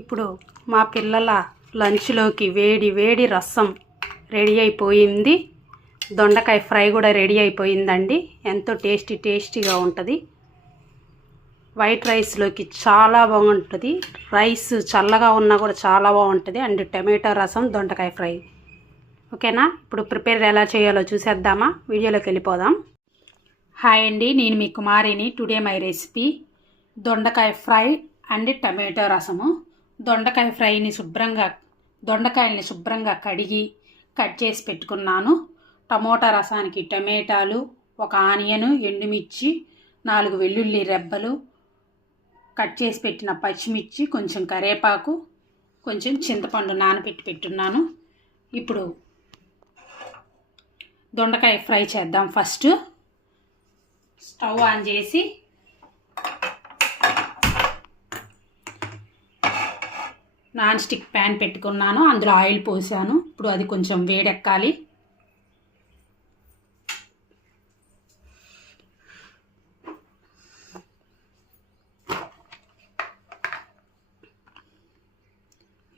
ఇప్పుడు మా పిల్లల లంచ్లోకి వేడి వేడి రసం రెడీ అయిపోయింది. దొండకాయ ఫ్రై కూడా రెడీ అయిపోయిందండి. ఎంతో టేస్టీగా ఉంటుంది. వైట్ రైస్లోకి చాలా బాగుంటుంది. రైస్ చల్లగా ఉన్నా కూడా చాలా బాగుంటుంది. అండ్ టమాటో రసం, దొండకాయ ఫ్రై. ఓకేనా? ఇప్పుడు ప్రిపేర్ ఎలా చేయాలో చూసేద్దామా? వీడియోలోకి వెళ్ళిపోదాం. హాయ్ అండి, నేను మీ కుమారిని. టుడే మై రెసిపీ దొండకాయ ఫ్రై అండ్ టమాటో రసము. దొండకాయల్ని శుభ్రంగా కడిగి కట్ చేసి పెట్టుకున్నాను. టమోటా రసానికి టమాటాలు, ఒక ఆనియను, ఎండుమిర్చి, 4 వెల్లుల్లి రెబ్బలు, కట్ చేసి పెట్టిన పచ్చిమిర్చి, కొంచెం కరివేపాకు, కొంచెం చింతపండు నానబెట్టి పెట్టున్నాను. ఇప్పుడు దొండకాయ ఫ్రై చేద్దాం. ఫస్ట్ స్టవ్ ఆన్ చేసి నాన్ స్టిక్ ప్యాన్ పెట్టుకున్నాను. అందులో ఆయిల్ పోసాను. ఇప్పుడు అది కొంచెం వేడెక్కాలి.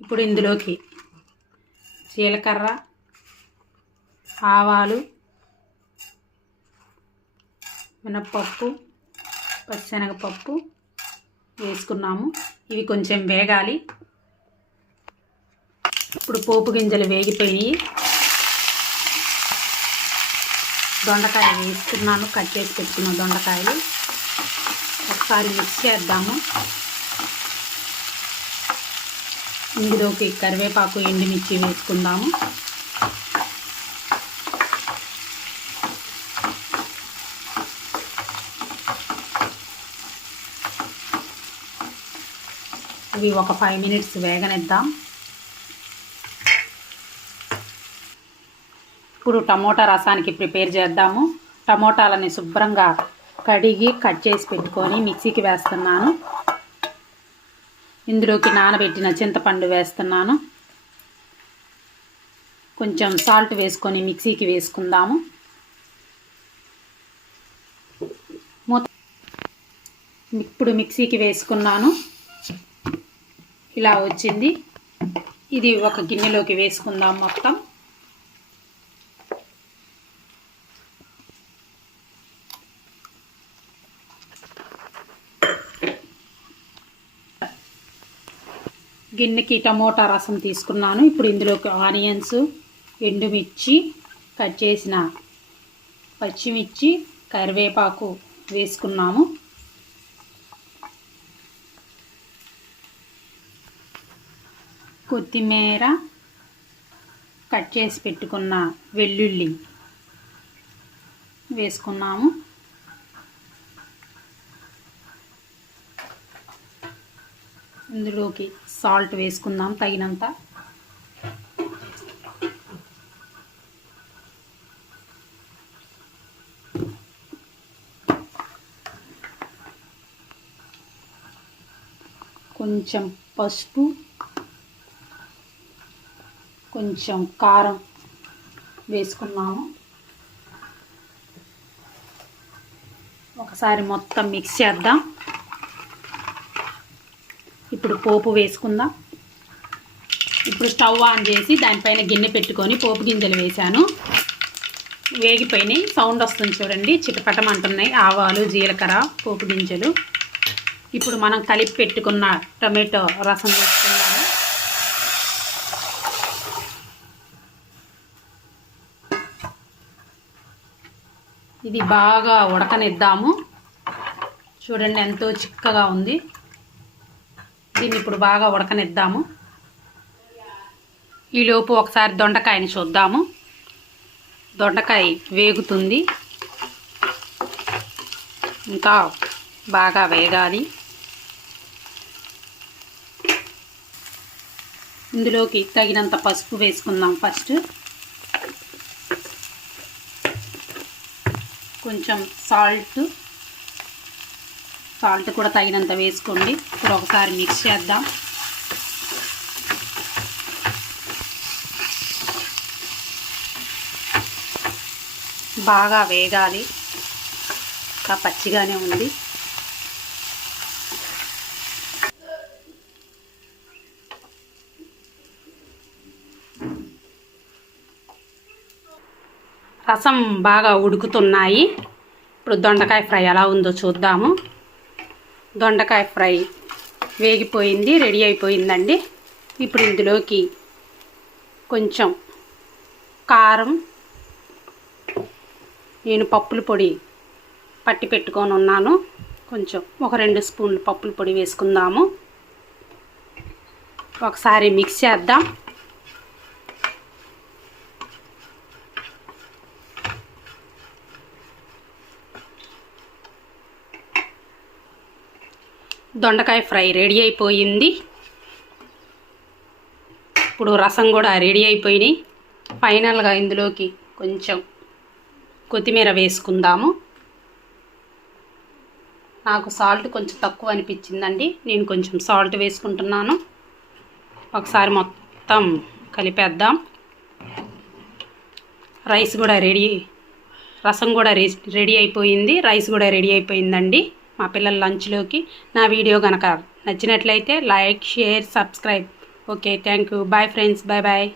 ఇప్పుడు ఇందులోకి జీలకర్ర, ఆవాలు, మినప్పప్పు, పచ్చిశనగపప్పు వేసుకున్నాము. ఇవి కొంచెం వేగాలి. ఇప్పుడు పోపు గింజలు వేగిపోయి దొండకాయ వేసుకున్నాను. కట్ చేసి పెట్టుకున్న దొండకాయలు ఒకసారి మిక్స్ చేద్దాము. ఇందులోకి కరివేపాకు, ఎండుమిర్చి వేసుకుందాము. ఇవి ఒక 5 మినిట్స్ వేగనిద్దాం. ఇప్పుడు టమోటా రసానికి ప్రిపేర్ చేద్దాము. టమోటాలని శుభ్రంగా కడిగి కట్ చేసి పెట్టుకొని మిక్సీకి వేస్తున్నాను. ఇందులోకి నానబెట్టిన చింతపండు వేస్తున్నాను. కొంచెం సాల్ట్ వేసుకొని మిక్సీకి వేసుకుందాము. ఇప్పుడు మిక్సీకి వేసుకున్నాను. ఇలా వచ్చింది. ఇది ఒక గిన్నెలోకి వేసుకుందాం మొత్తం. గిన్నెకి టమోటా రసం తీసుకున్నాను. ఇప్పుడు ఇందులోకి ఆనియన్స్, ఎండుమిర్చి, కట్ చేసిన పచ్చిమిర్చి, కరివేపాకు వేసుకున్నాము. కొత్తిమీర, కట్ చేసి పెట్టుకున్న వెల్లుల్లి వేసుకున్నాము. ఇందులోకి సాల్ట్ వేసుకుందాం తగినంత. కొంచెం పసుపు, కొంచెం కారం వేసుకున్నాము. ఒకసారి మొత్తం మిక్స్ చేద్దాం. ఇప్పుడు పోపు వేసుకుందాం. ఇప్పుడు స్టవ్ ఆన్ చేసి దానిపైన గిన్నె పెట్టుకొని పోపు గింజలు వేసాను. వేగిపోయినాయి. సౌండ్ వస్తుంది చూడండి, చిటపటమంటున్నాయి. ఆవాలు, జీలకర్ర, పోపు గింజలు. ఇప్పుడు మనం కలిపి పెట్టుకున్న టమాటో రసం వేసుకుందాము. ఇది బాగా ఉడకనిద్దాము. చూడండి ఎంతో చిక్కగా ఉంది. దీన్ని ఇప్పుడు బాగా ఉడకనిద్దాము. ఈలోపు ఒకసారి దొండకాయని చూద్దాము. దొండకాయ వేగుతుంది, ఇంకా బాగా వేగాలి. ఇందులోకి తగినంత పసుపు వేసుకుందాం. ఫస్ట్ కొంచెం సాల్ట్ కూడా తగినంత వేసుకోండి. ఇప్పుడు ఒకసారి మిక్స్ చేద్దాం. బాగా వేగాలి, ఇంకా పచ్చిగానే ఉంది. రసం బాగా ఉడుకుతున్నాయి. ఇప్పుడు దొండకాయ ఫ్రై ఎలా ఉందో చూద్దాము. దొండకాయ ఫ్రై వేగిపోయింది, రెడీ అయిపోయిందండి. ఇప్పుడు ఇందులోకి కొంచెం కారం, నేను పప్పుల పొడి పట్టి పెట్టుకొని ఉన్నాను, కొంచెం ఒక 2 స్పూన్లు పప్పుల పొడి వేసుకుందాము. ఒకసారి మిక్స్ చేద్దాం. దొండకాయ ఫ్రై రెడీ అయిపోయింది. ఇప్పుడు రసం కూడా రెడీ అయిపోయినాయి. ఫైనల్గా ఇందులోకి కొంచెం కొత్తిమీర వేసుకుందాము. నాకు సాల్ట్ కొంచెం తక్కువ అనిపించిందండి, నేను కొంచెం సాల్ట్ వేసుకుంటున్నాను. ఒకసారి మొత్తం కలిపేద్దాం. రైస్ కూడా రసం కూడా రెడీ అయిపోయింది, రైస్ కూడా రెడీ అయిపోయిందండి మా పిల్లల లంచ్లోకి. నా వీడియో కనుక నచ్చినట్లయితే like, share, subscribe. Okay, thank you. Bye friends, bye bye.